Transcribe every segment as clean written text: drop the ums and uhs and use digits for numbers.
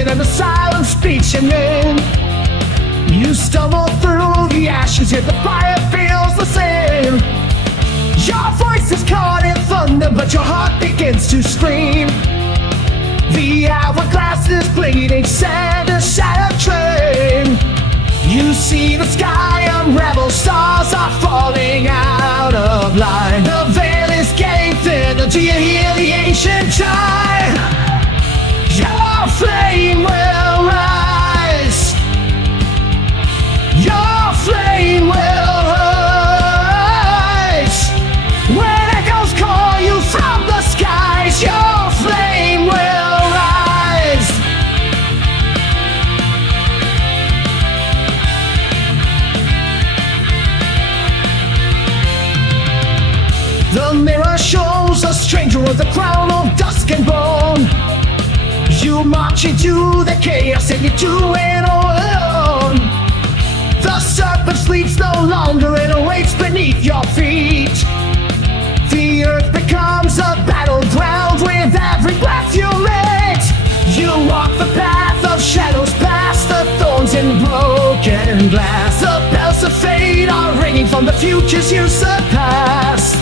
mountain and the silent speech you name. You stumble through the ashes, yet the fire feels the same. Your voice is caught in thunder, but your heart begins to scream. The hourglass is bleeding, sand and shattered train. You see the sky unravel, stars are falling out of line. The veil is getting thinner, do you hear the ancient chime? Your flame will rise. Your flame will rise. When echoes call you from the skies, your flame will rise. The mirror shows a stranger with a crown of dusk and bone. You march into the chaos and you do it all alone. The serpent sleeps no longer, it awaits beneath your feet. The earth becomes a battleground with every breath you make. You walk the path of shadows past the thorns and broken glass. The bells of fate are ringing from the futures you surpass.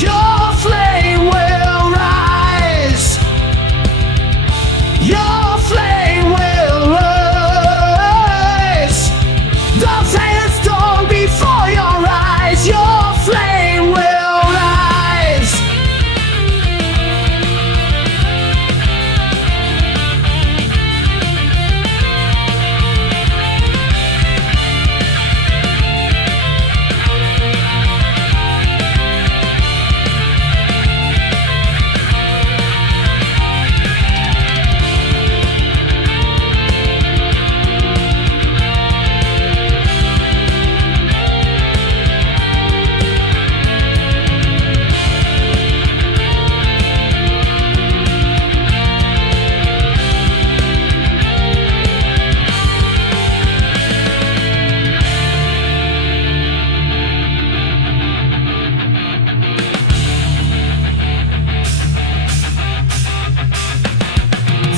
Your flame will rise. Your flame will rise. The fairest dawn before your eyes. Your flame will rise.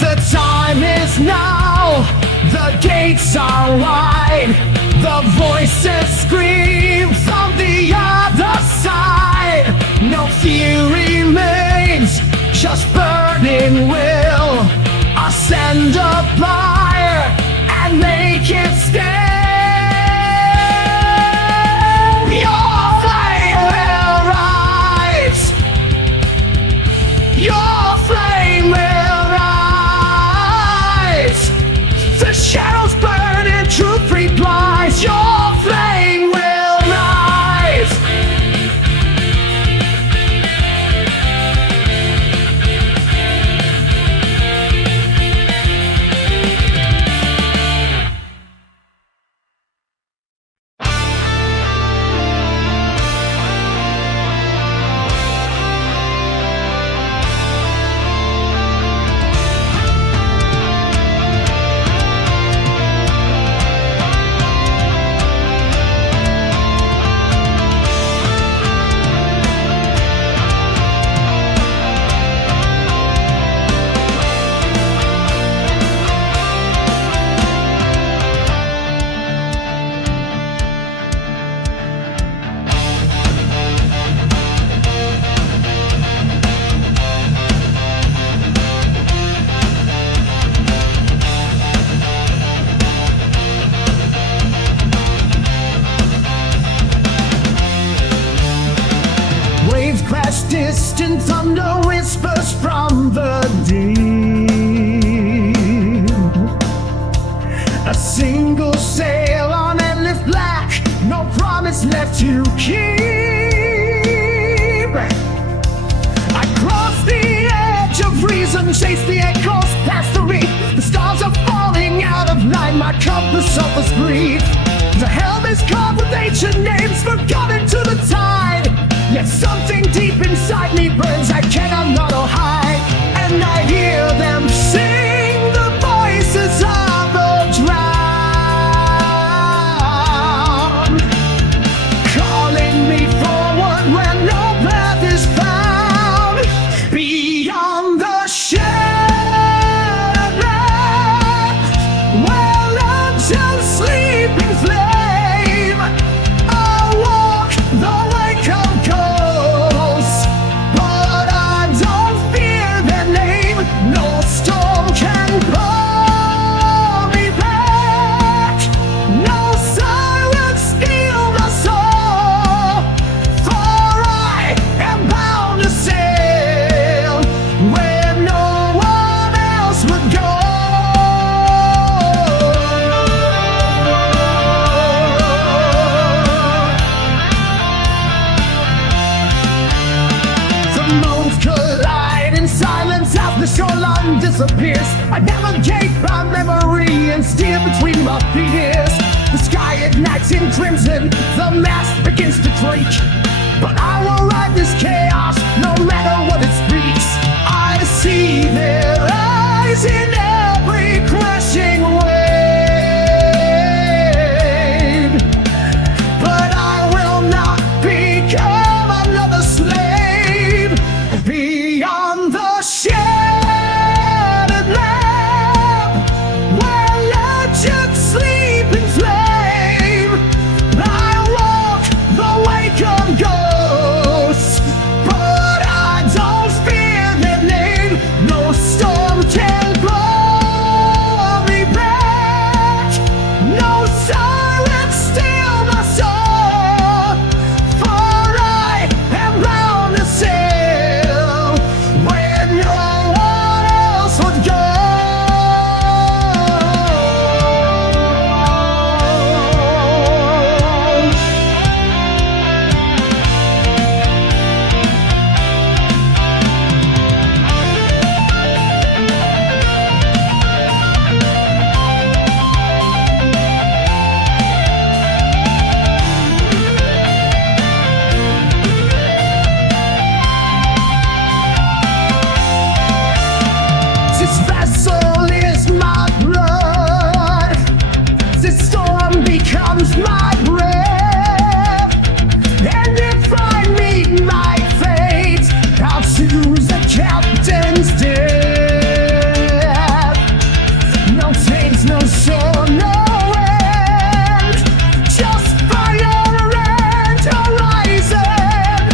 The time is now, the gates are wide. The voices scream from the other side. No fear remains, just burning will. Ascend a fire and make it stand. Your flame will rise. Your flame will rise. The shadows burn and truth replies. Your flame will rise. Waves crash, distant thunder whispers from the deep. A single sail on endless black, no promise left to keep. I cross the edge of reason, chase the echoes past the reef. The stars are falling out of line, my compass suffers grief. The helm is carved with ancient names forgotten to the tide. Yet something deep inside me burns, I cannot not hide. And I hear them sing the voices of the drowned, calling me forward where no path is found. Beyond the shadows disappears. I navigate my memory and steer between my fears. The sky ignites in crimson, the mast begins to creak. But I will ride this chaos, no matter what it speaks. I see their eyes in every crashing wave. But I will not become another slave. Beyond the shattered lamp, where legends sleep in flame, I walk the wake of ghosts, but I don't fear their name. No storm can blow me back, no silence steal my soul, for I am bound to sail where no one else would go. This vessel is my blood, this storm becomes my breath, and if I meet my fate, I'll choose the captain's death. No chains, no shore, no end, just fire and horizon.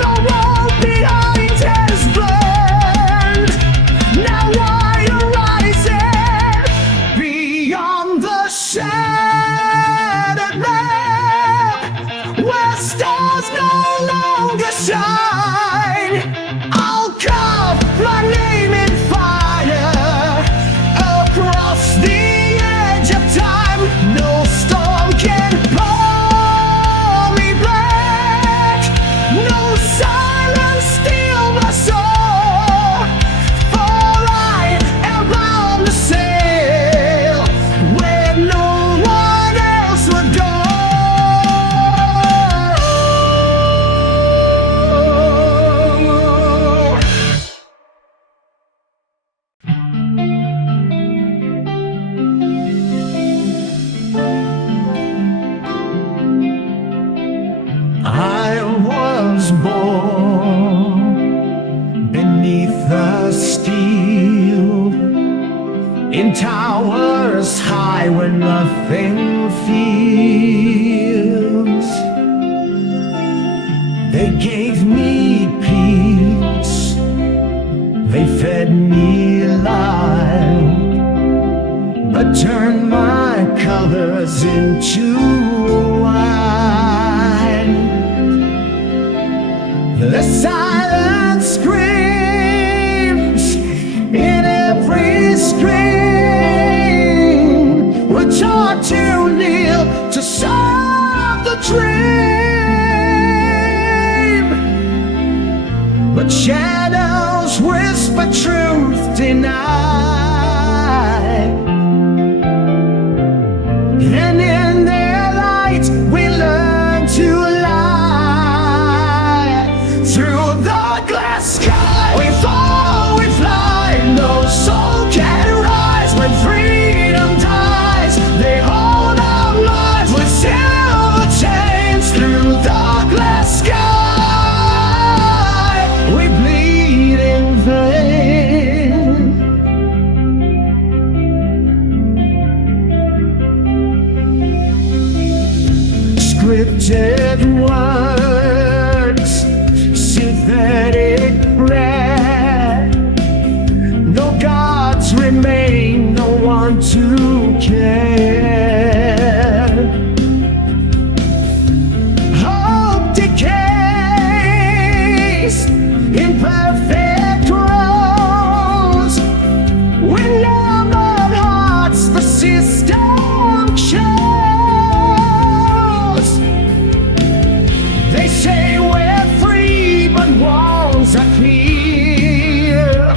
The wall behind has burned, now wide horizon. Beyond the shattered lamp, where stars no longer shine, I'll carve my name in fire across the edge of time. No storm can pull me back, no silence steal my soul, for I am bound to sail where no one else would go. I was born beneath the steel, in towers high where nothing feels. They gave me peace, they fed me life, but turned my colors into wine. The silence screams in every scream. We're taught to kneel to serve the dream, but shadows whisper truth denied. And in their light we learn to lie. Through the glass sky we fall, we fly. No soul can rise when freedom dies. They hold our lives with silver chains. Through the glass sky we bleed in vain. Scripted words, synthetic bread. No gods remain, no one to care. Hope decays, imperfect grows. When numbered hearts the system shows. They say we're free, but walls are clear.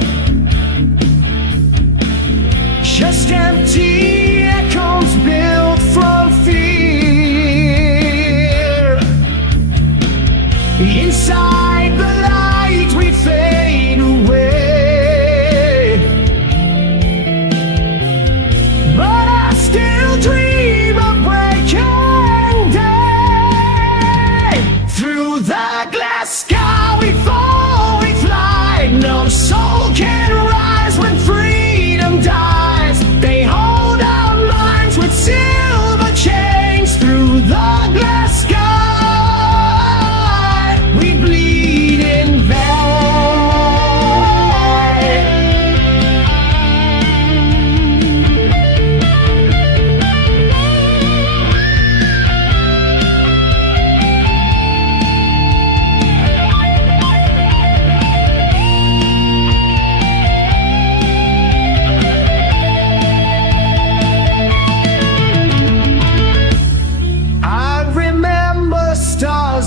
soul can rise when freedom dies. They hold our minds with silver chains through the glass sky. We bleed in vain.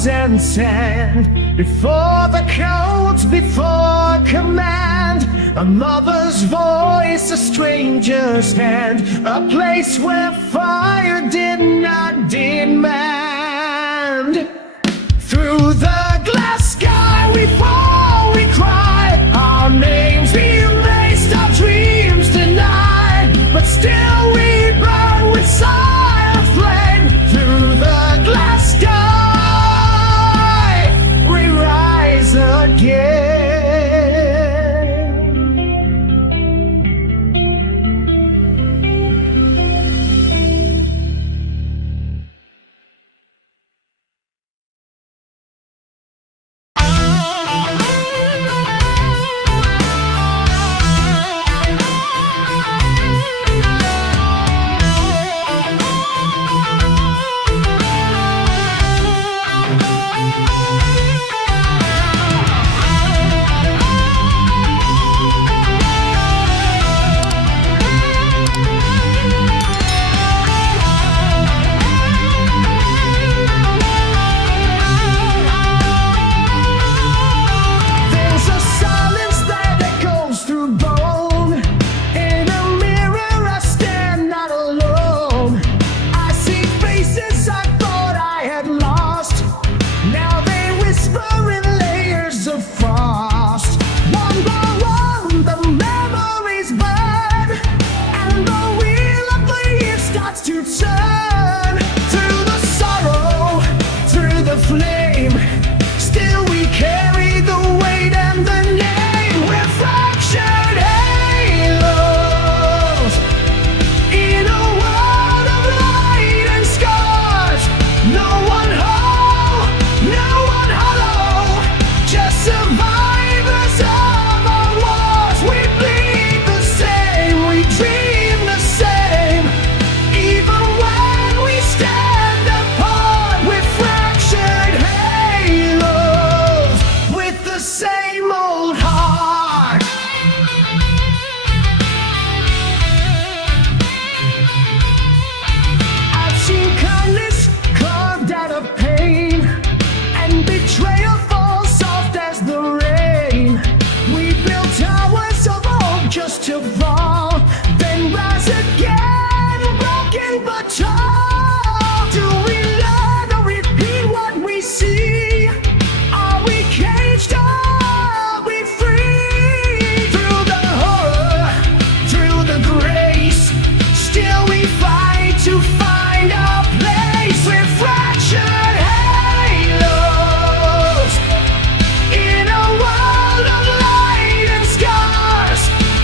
And sand, before the codes, before command, a mother's voice, a stranger's hand, a place where fire did not demand. Through the glass sky we fall, we cry, our names erased, our dreams denied, but still we burn with silent flame. Through the glass sky again.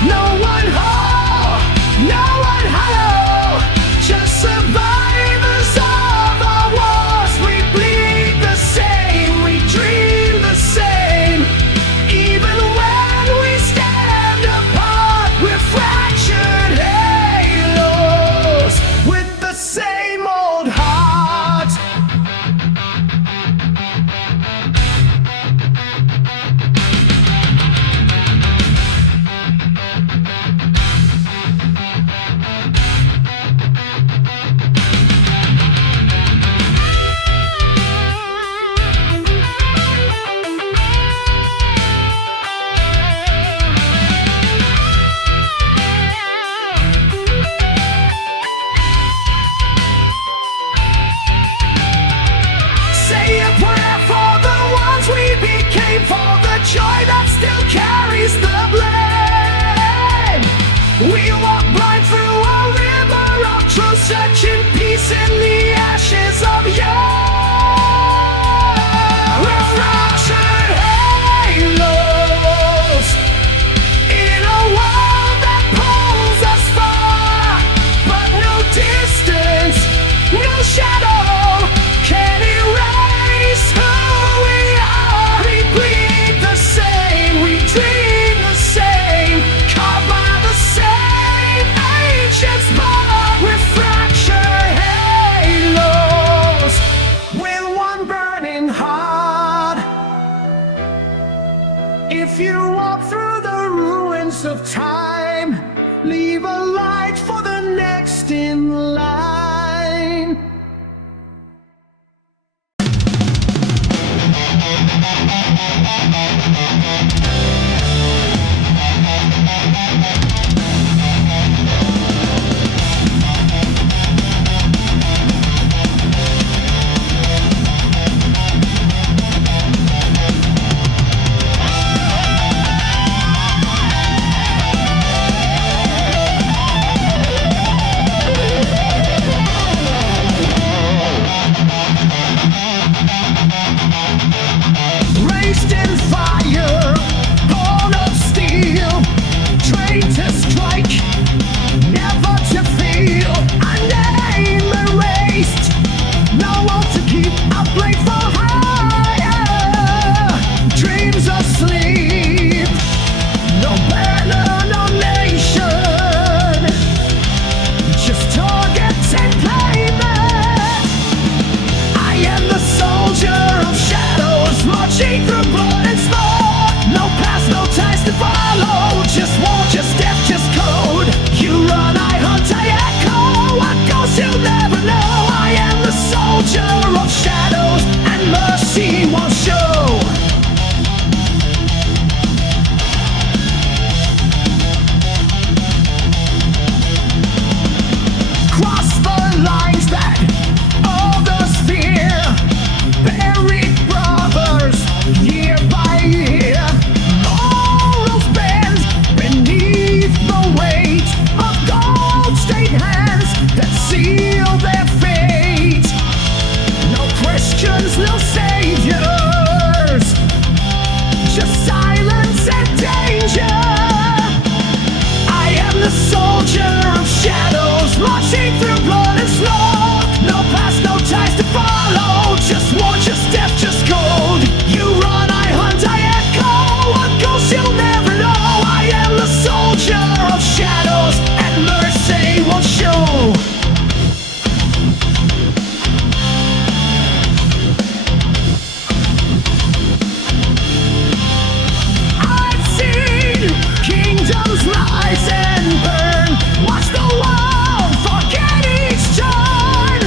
No one course of time, leave a light for the next in line. Raised in fire, born of steel, trained to strike, never to feel. A name erased, no one to keep a blade for hire. Dreams asleep, no banner, no nation, just targets and payment. I am the soldier of shadows, marching through blood and smoke. No past, no ties to follow, just war, just death, just code. You run, I hunt, I echo, what goes you'll never know. I am the soldier of shadows, and mercy won't show. Cross the lines that others fear, buried brothers, year by year. Morals bend beneath the weight of gold-stained hands that seal their fate. No Christians, no saviors, just silence and danger. I am the soldier of shadows, marching through blood and smoke. No past, no ties to follow, just war, just death, just cold. You run, I hunt, I echo, what goes you'll never know. I am the soldier of shadows, and mercy won't show. I've seen kingdoms rise and burn, watch the world forget each turn.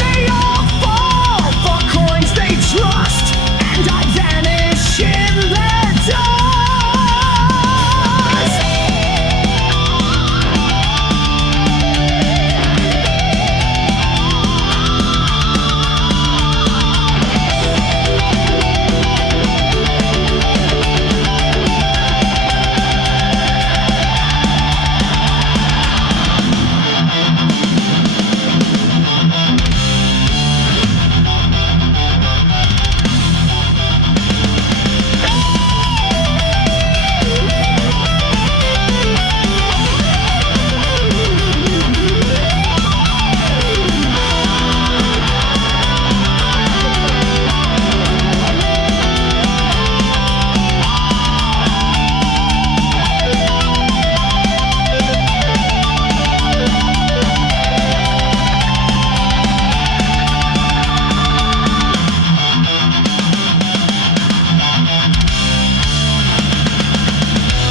They all fall for coins they trust, and I vanish in their dust.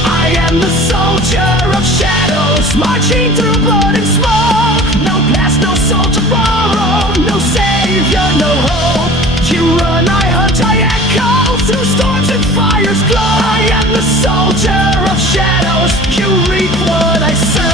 I am the soldier of shadows, marching through blood and smoke. No past, no soul to borrow, no savior, no hope. You run, I hunt, I echo, through storms and fires glow. I am the soldier of shadows, you reap what I sow.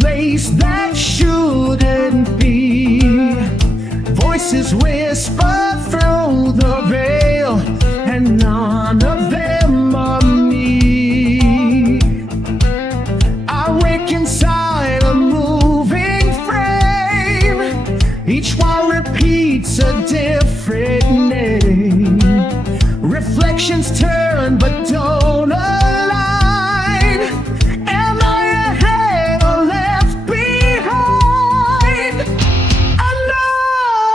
place that shouldn't be. Voices whisper through the veil, and none of them are me. I wake inside a moving frame, each one repeats a different name. Reflections turn but don't align. Am I ahead or left behind? I know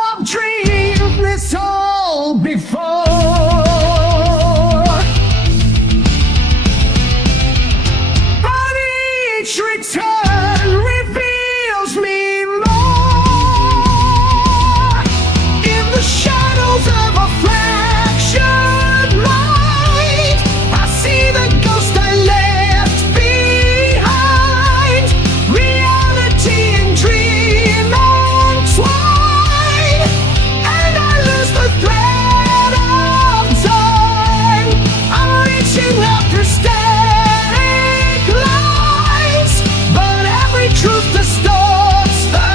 I've dreamed this all before, but each return reveals me more. In the shadows of a fractured mind, I see the ghost I left behind. Reality and dream entwine, and I lose the thread of time. I'm reaching out for static lines, but every truth distorts the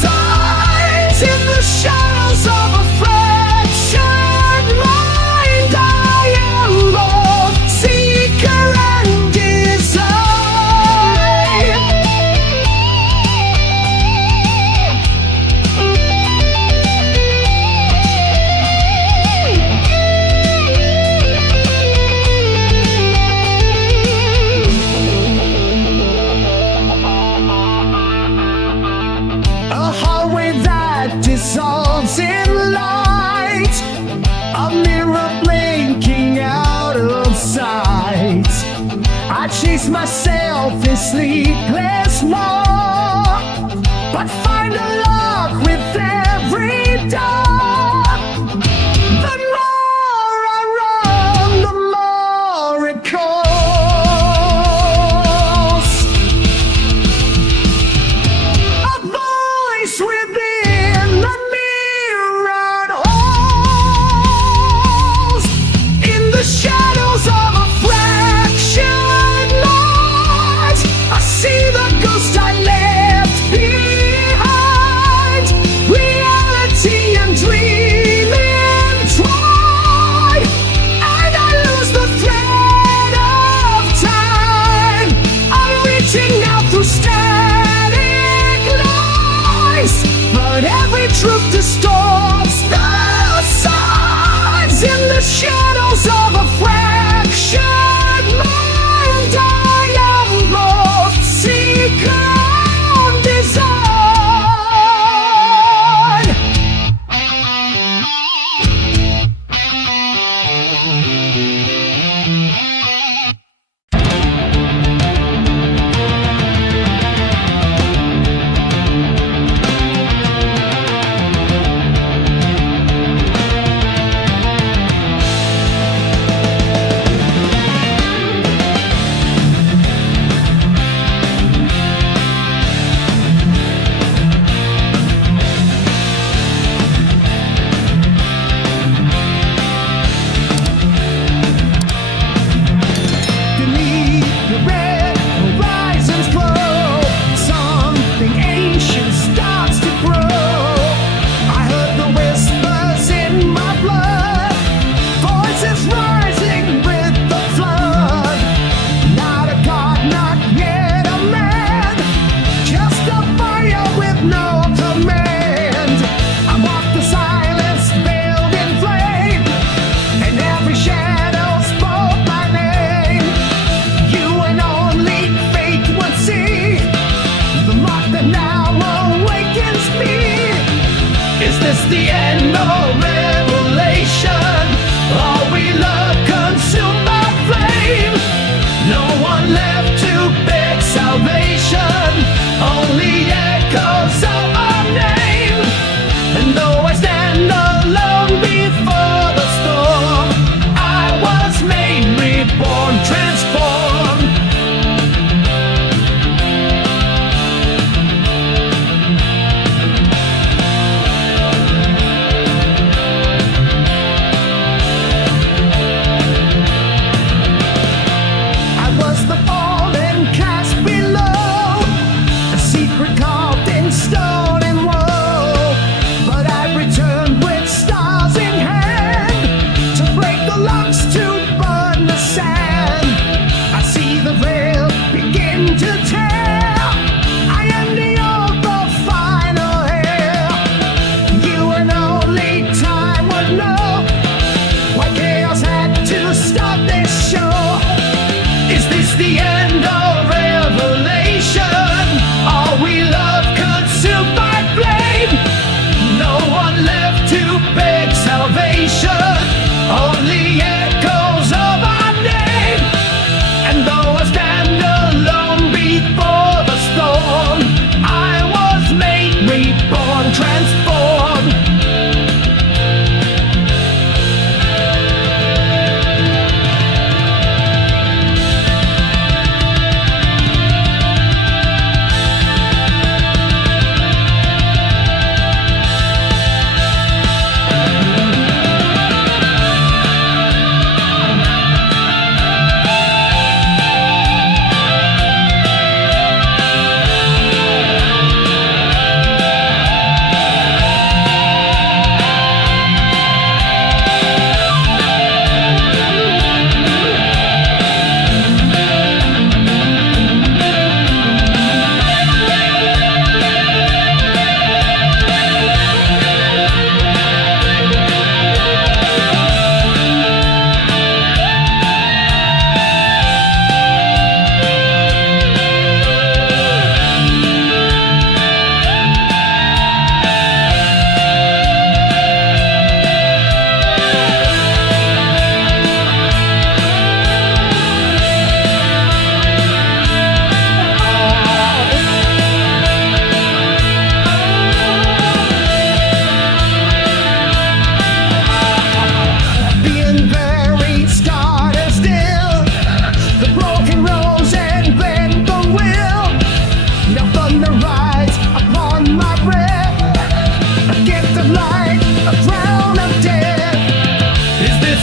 signs. In the shadows of a fractured mind, I am both seeker and design. A hallway that dissolves in light, a mirror blinking out of sight. I chase myself in sleepless more, but find a lock with every door. The more I run, the more it calls. A voice within the mirrored halls. In the shadows of a fractured light, I see the ghost I left behind. Reality and dream entwine, and I lose the thread of time. I'm reaching out through static lines, but every truth distorts the signs. In the shadows of a fractured mind, I am both seeker and design. Beneath the red horizons glow, something ancient starts to grow. I heard the whispers in my blood, voices rising with the flood. Not a god, not yet a man, just a fire with no command. I walk the silence veiled in flame, and every shadow spoke my name. You and only fate would see the mark that now awakens me. Is this the end of revelation? All we love consumed by flame. No one left to beg salvation, only echoes of our name. And though I stand alone before the storm, I was made, reborn, transformed. I was the fallen cast below, the end of revelation. All we love consumed by flame. No one left to beg salvation. Only echoes of our name. And though I stand alone before the storm, I was made, reborn, transformed.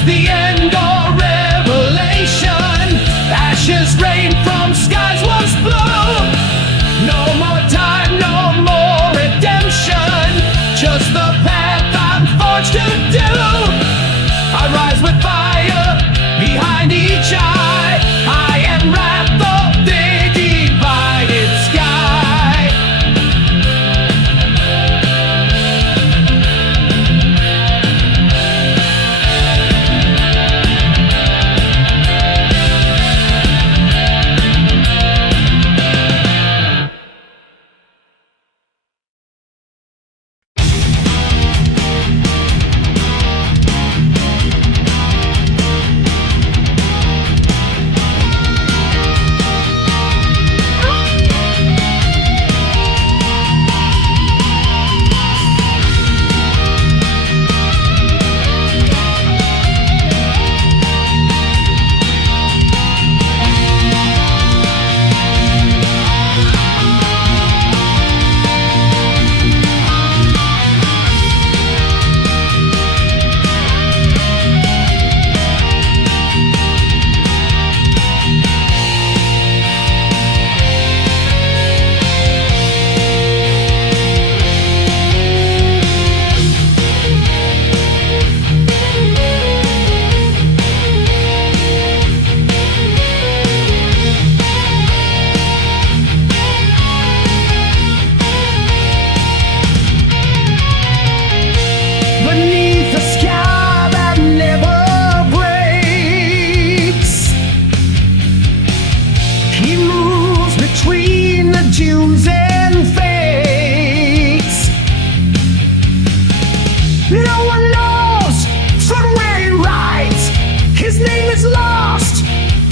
The end or revelation. Ashes rain from skies once blue. No more time, no more redemption. Just the path I'm forged to do. I rise with fire behind each eye. I am wrath of the divided sky.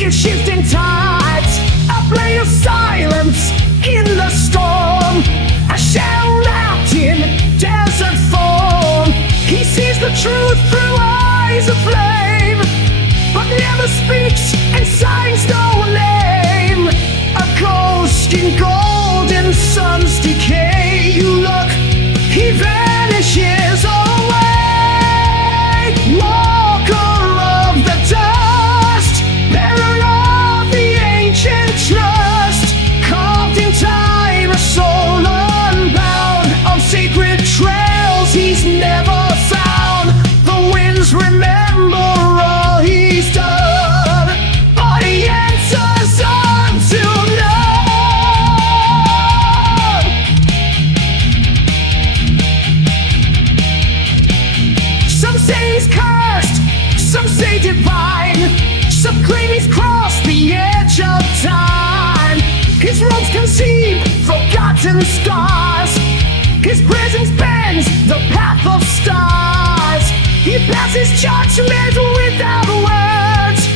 Shifting tides, a play of silence in the storm. A shell wrapped in desert form. He sees the truth through eyes of flame, but never speaks and signs no name. A ghost in golden souls conceive forgotten scars. His presence bends the path of stars. He passes judgment without words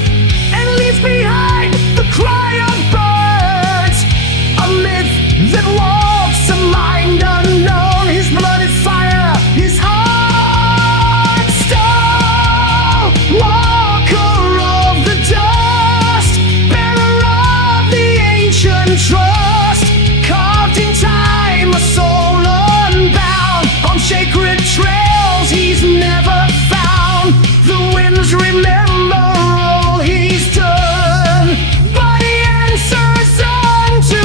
and leaves behind the cry of birds. A myth that walks a mind unknown. His blood is fire, his heart stone. Walker of the dust, bearer of the ancient trust, carved in time, a soul unbound. On sacred trails he's never found. The winds remember all he's done, but he answers unto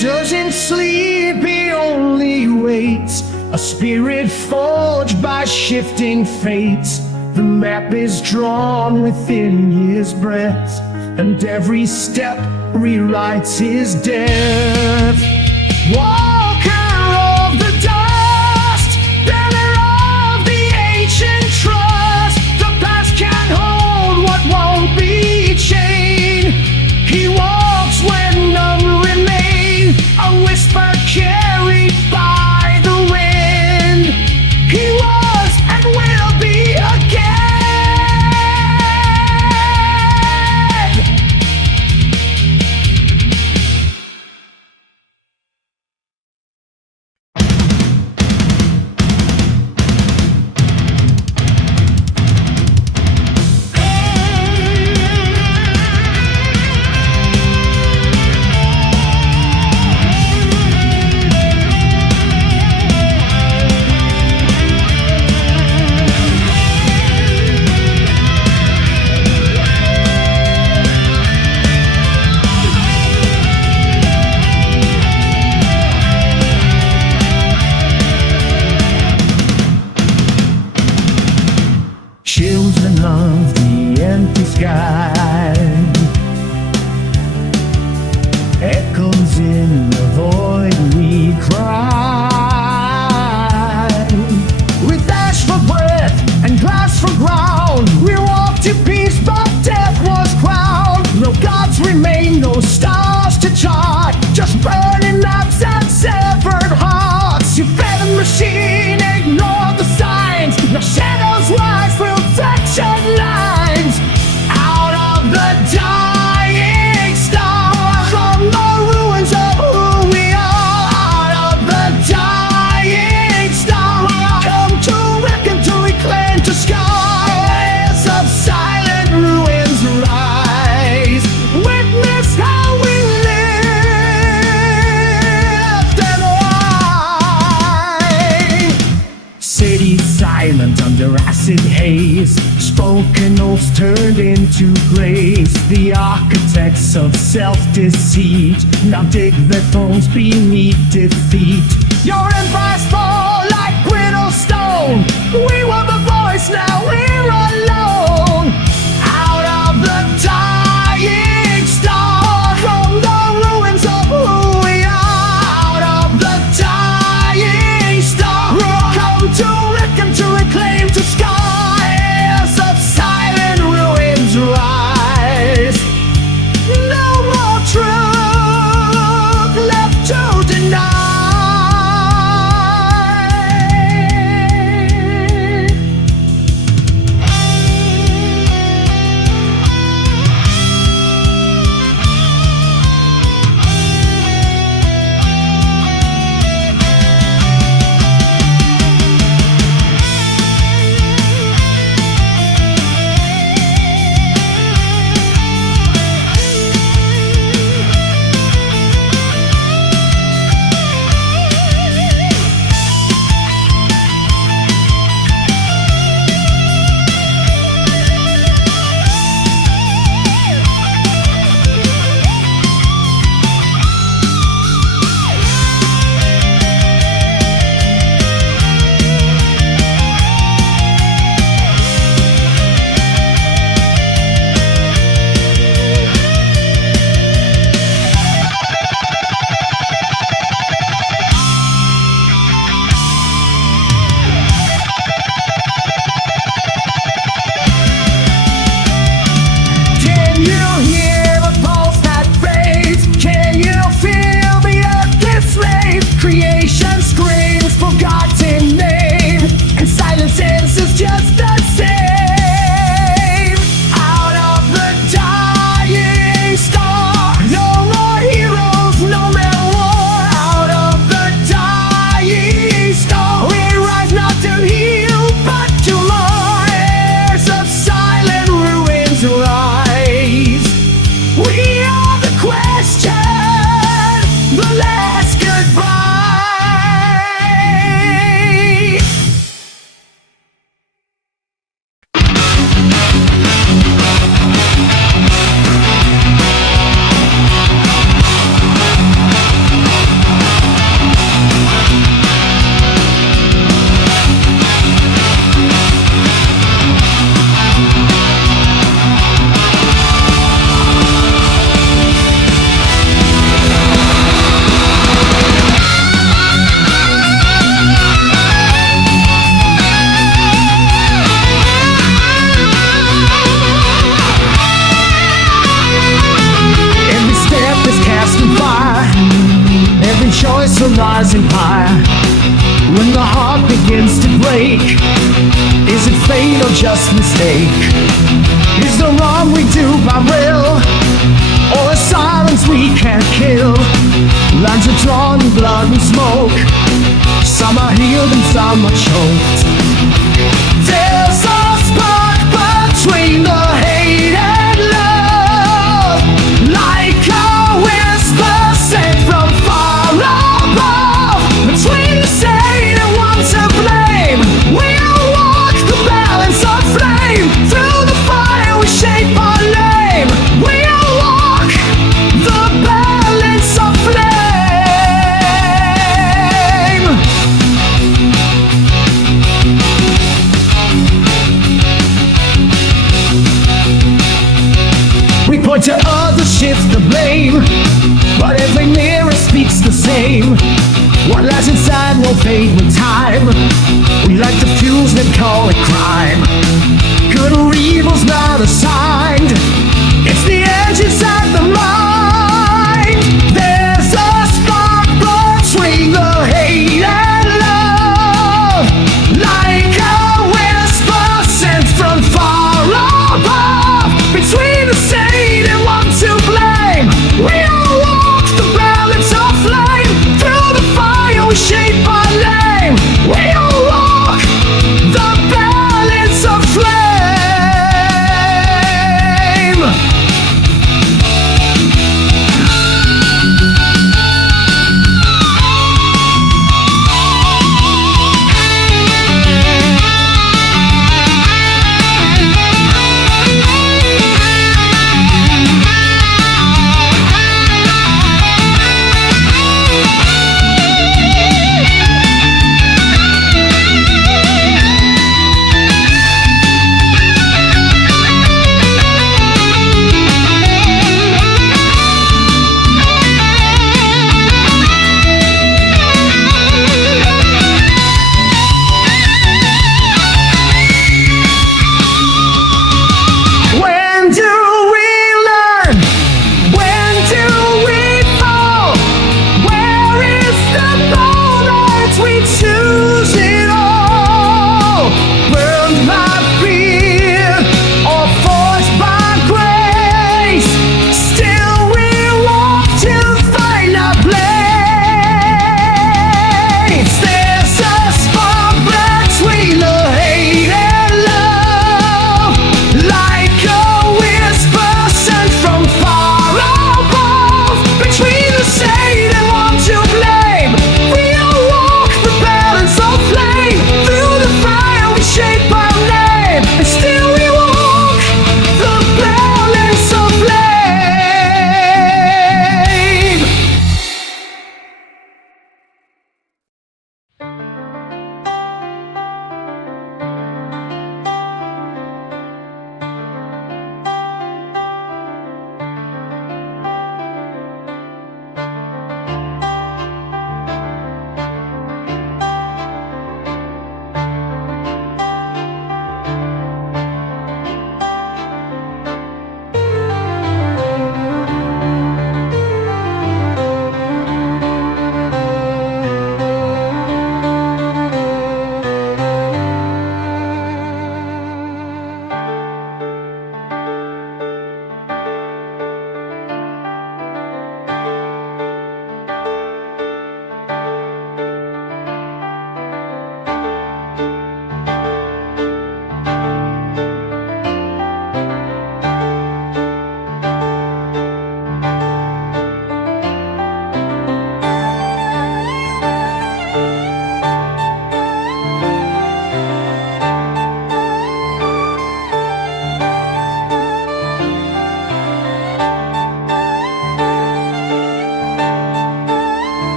doesn't sleep, he only waits. A spirit forged by shifting fates. The map is drawn within his breath, and every step rewrites his death. Walker of the dust, bearer of the ancient trust. The past can't hold what won't be chained. He walks when none remain, a whisper carried by the wind. He was and will be again. Children of the empty sky, echoes in the void we cry. With ash for breath and glass for ground, we walked in peace, but death was crowned. No gods remain, no stars to chart, just burning knives and severed hearts. You fed the machine, ignore the signs. No shadows rise, reflection lines. Out of the dying star, from the ruins of who we are. Out of the dying star, come to reckon, to reclaim, to scar. Layers of silent ruins rise. Witness how we lived and why. City silent under acid haze, spoken oaths turned into grace. The architects of self-deceit now dig their thrones beneath defeat. Your empires fall like brittle stone. We were the voice, now we're alone. Out of the dying star, from the ruins of who we are. Out of the dying star, come to reckon, to reclaim, to scar. Heirs of silent ruins rise. No more truth left to deny. question the last goodbye. Choice of rising high. When the heart begins to break, is it fate or just mistake? Is the wrong we do by will, or a silence we can't kill? Lines are drawn in blood and smoke. Some are healed and some are choked. There's a spark between the hate and love, like a whisper sent from far above. Between the sane and one to blame, we'll walk the balance of flame. Through the fire we shape our name. We'll walk the balance of flame. We point to others, shift the blame, but every mirror speaks the same. What lies inside will fade with time. We light the fuse and call it crime. Good or evil's not assigned. It's the edge inside.